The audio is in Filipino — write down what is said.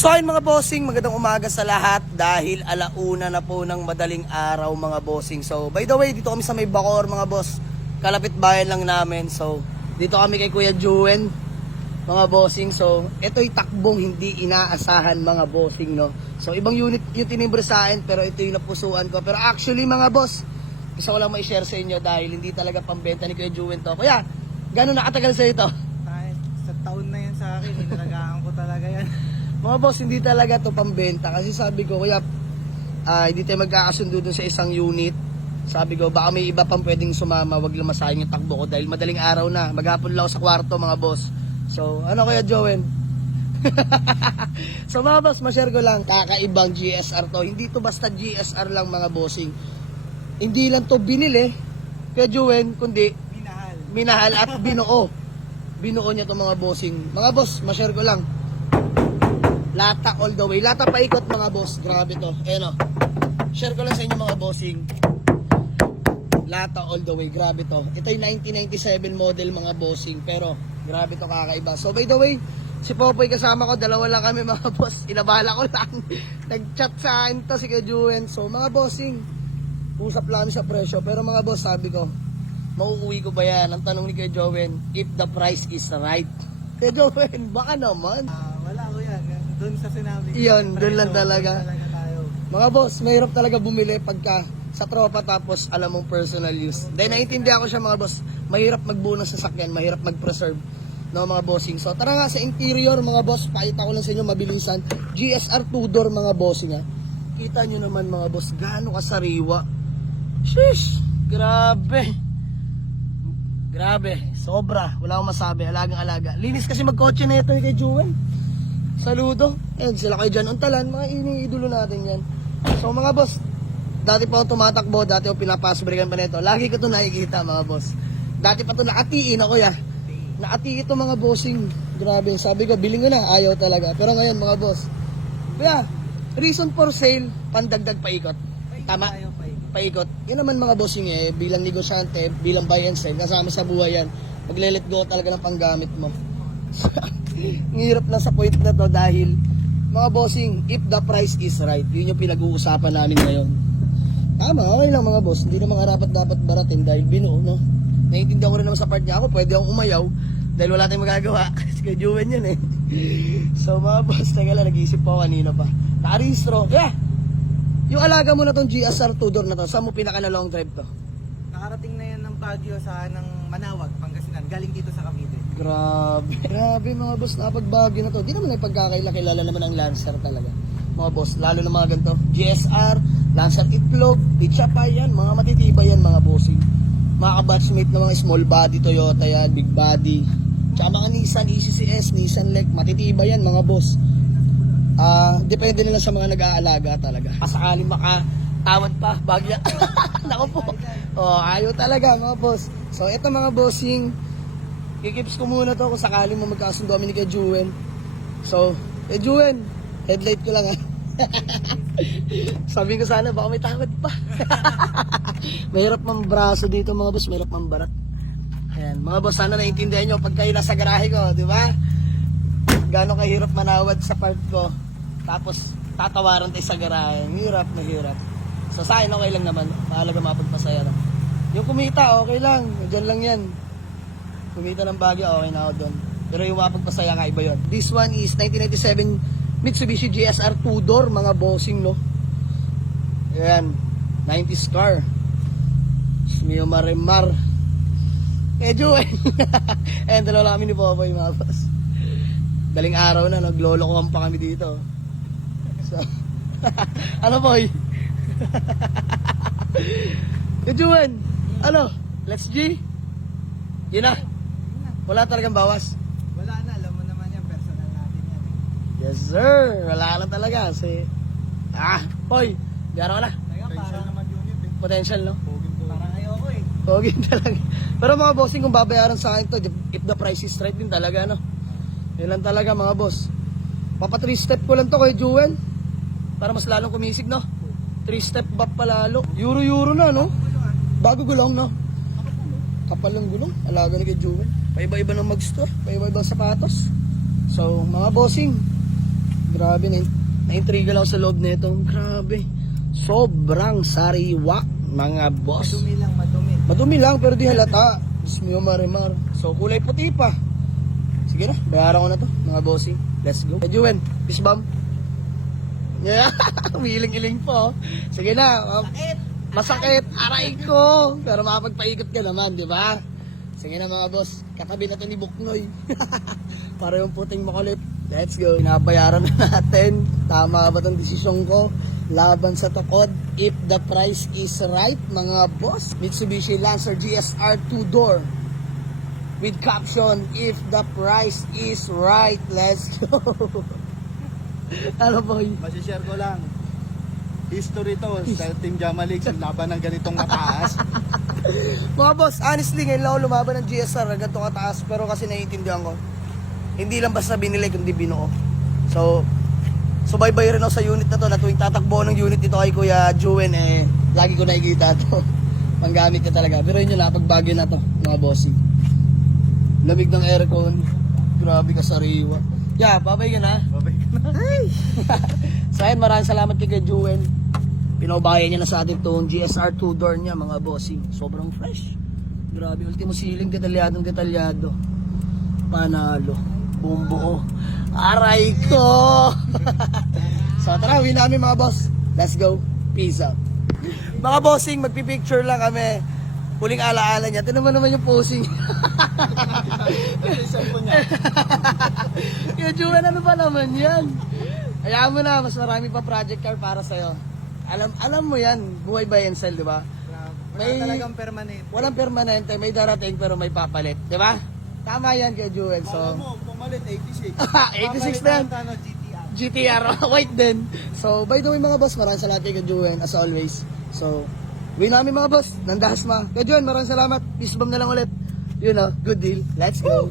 So ayun mga bossing, magandang umaga sa lahat dahil alauna na po ng madaling araw mga bossing. So by the way, dito kami sa may Bacoor mga boss, kalapit bayan lang namin. So dito kami kay Kuya Juen mga bossing. So ito'y takbong hindi inaasahan mga bossing, no. So ibang unit yung tinimbre sa akin, pero ito yung napusuan ko. Pero actually mga boss, gusto ko lang ma-share sa inyo dahil hindi talaga pambenta ni Kuya Juen to. Kuya, gano'n nakatagal sa ito? Sa taon na yan sa akin, inalagaan ko talaga yan. Mga boss, hindi talaga to pambenta kasi sabi ko, kuya, hindi tayo magkakasundo dun sa isang unit. Sabi ko, baka may iba pang pwedeng sumama, wag lang masayang yung takbo ko dahil madaling araw na, maghapon lang ako sa kwarto mga boss. So, ano Kuya Joen? So mga boss, ma-share ko lang, kakaibang GSR to. Hindi to basta GSR lang mga bossing. Hindi lang to binili, Kuya Joen, kundi minahal at binuo. Binuo niya to mga bossing. Mga boss, ma-share ko lang. Lata all the way. Lata paikot mga boss. Grabe to. Ayan o. Share ko lang sa inyo mga bossing. Lata all the way. Grabe to. Ito yung 1997 model mga bossing. Pero grabe to, kakaiba. So by the way, si Popoy kasama ko. Dalawa lang kami mga boss. Inabala ko lang. Nag-chat sa akin to si Kuya Juen. So mga bossing, usap lang sa presyo. Pero mga boss, sabi ko, mauuwi ko ba yan? Ang tanong ni Kuya Juen, if the price is right. Kuya Juen, baka naman. Wala ko yan. Doon sa sinabi. Iyon, doon lang talaga. Tayo. Mga boss, mahirap talaga bumili pagka sa tropa tapos alam mong personal use. Dahil naiintindihan ko siya mga boss, mahirap magbuo ng sasakyan, mahirap mag-preserve. No, mga bossing. So tara nga sa interior mga boss, pakita ko lang sa inyo mabilisan. GSR 2-door mga bossing ha. Kita nyo naman mga boss, gaano kasariwa. Sheesh, grabe. Grabe, sobra. Wala akong masabi, alagang-alaga. Linis kasi magkotse na ito kay Juen. Saludo. Ayan, sila kayo dyan untalan. Mga iniidolo natin yan. So mga boss, dati pa ako tumatakbo, dati ako pinapasbrigan pa nito. Lagi ko ito nakikita mga boss. Dati pa ito nakatiin ako ya. Nakatiin ito mga bossing. Grabe, sabi ko, biling ko na. Ayaw talaga. Pero ngayon mga boss, kaya, reason for sale, pandagdag paikot. Tama? Paikot. Yun naman mga bossing bilang negosyante, bilang buy and sell, kasama sa buhay yan. Magle-let go talaga ng panggamit mo. Ngirap na sa point na to dahil mga bossing, if the price is right, yun yung pinag-uusapan namin ngayon. Tama, okay lang mga boss, hindi naman dapat baratin dahil binuo, no? Naiintindihan ko rin naman sa part niya, ako pwede akong umayaw dahil wala tayong magagawa kasi kay Juen yan So mga boss, teka lang, nag-iisip po kanina pa, nakarehistro, yung alaga mo na tong GSR 2-door na to, saan mo pinaka na long drive to? Nakarating na yan ng Baguio sa ng Manawag, Pangasinan, galing dito sa Cavite. Grabe mga boss, napagbago na to. Di naman ay pagkakilala naman ang Lancer talaga. Mga boss, lalo na mga ganito. GSR, Lancer Itlog, Pichapa yan, mga matitibay yan mga bossing. Mga kabatchmate na mga small body Toyota yan, big body. Tsaka mga Nissan ECCS, Nissan Lek, matitibay yan mga boss. Depende nila sa mga nag-aalaga talaga. Pasakaling makatawad pa, bagya. Nako po. Ayaw talaga mga boss. So ito mga bossing, kikips ko muna to kung sakali mo magkasundo kami ni Kuya Juen. So, Juen, headlight ko lang ha. Sabi ko sana baka may takot pa. Mahirap mang braso dito mga boss, mahirap mang barat. Ayan, mga boss, sana naiintindihan nyo pag kayo nasa garahe ko, di ba? Gano'ng kahirap manawad sa part ko. Tapos, tatawaran tayo sa garahe. Hirap na hirap. So, sa akin okay lang naman. Mahalaga mapagpasaya lang. Yung kumita, okay lang. Diyan lang yan. Kumita ng Baguio, okay na ako doon. Pero yung mapagpasaya ka, iba yun. This one is 1997 Mitsubishi GSR 2-door, mga bossing, no? Ayan, 90s car. Mio Marimar. Medyo, ayan, dalawa lang kami ni Popoy, mga boss. Daling araw na, naglolokohan pa kami dito. So, ano, boy? Juan, ano? Let's G? Yun na. Wala talagang bawas. Wala na, alam mo naman yan, personal natin yan. Yes sir, wala lang talaga kasi boy, gano'n ka na? Potential naman unit Potential, no? Parang ayoko Okay talaga. Pero mga bossing, kung babayaran sa akin to, if the price is right din talaga, no? Yan lang talaga mga boss. Papa 3 step ko lang to kay Juen para mas lalong kumisig, no? 3 step back pa lalo. Euro na, no? Bago gulong, no? Kapal ng gulong, alaga ni kay Juen. Paiba-iba ng mag-store, paiba-iba sapatos. So, mga bossing, Grabe, na-intriga lang ako sa loob nito. Grabe. Sobrang sariwa, mga boss. Madumi lang, madumi. Madumi lang, pero di halata. Diyos mo yung marimar. So, kulay puti pa. Sige na, bayaran ko na to, mga bossing. Let's go. Hey, Juwen, peace bomb. Yeah, umiiling-iling po. Sige na. Masakit, aray ko. Pero makapagpaikot ka naman, di ba? Sige na mga boss, katabi na to ni Buknoy. Para yung puting makulit. Let's go. Pinabayaran na natin. Tama ba itong desisyon ko? Laban sa tukod. If the price is right, mga boss. Mitsubishi Lancer GSR 2-door. With caption, if the price is right, let's go. Ano boy? Masishare ko lang. History to sa Team Jamalix, yung laban ng ganitong mataas. Mga boss, honestly, ngayon lang ako lumaban ng GSR na ganito kataas, pero kasi naiintindihan ko, hindi lang basta binili, kundi binuo. So bye-bye rin ako sa unit na to, na tuwing tatakbo ng unit dito kay Kuya Juwen, lagi ko nakikita to. Panggamit niya talaga. Pero yun yun lang, pagbagyo na to, mga bossing. Lamig ng aircon, grabe ka sariwa. Yeah, babay ka na. Babay ka na. So ayun, maraming salamat kay Kuya Juwen. Pinaubayan niya na sa atin itong GSR 2-door niya, mga bossing. Sobrang fresh. Grabe, ultimo ceiling, detalyadong detalyado. Panalo. Buong buo. Aray ko! So tara, uwi namin mga boss. Let's go. Peace out. Mga bossing, magpipicture lang kami. Huling alaala niya. Tignan mo naman yung posing. Ano yung cellphone niya? Kuya Juwen, ano ba naman yan? Hayaan mo na, mas marami pa project car para sa'yo. Alam mo yan, buhay buy and sell, di ba? Wala May- talagang permanent. Walang permanente, may darating pero may papalit, di ba? Tama yan kay Juwen, Kala so... mo, pumalit 86. 86 na yan. Ano, GTR. GTR, white din. So, by the way mga boss, maraming salamat kay Juwen, as always. So, uwi namin mga boss, nandahas ma. Kay Juwen, maraming salamat. Peace bomb na lang ulit. You know, good deal. Let's go.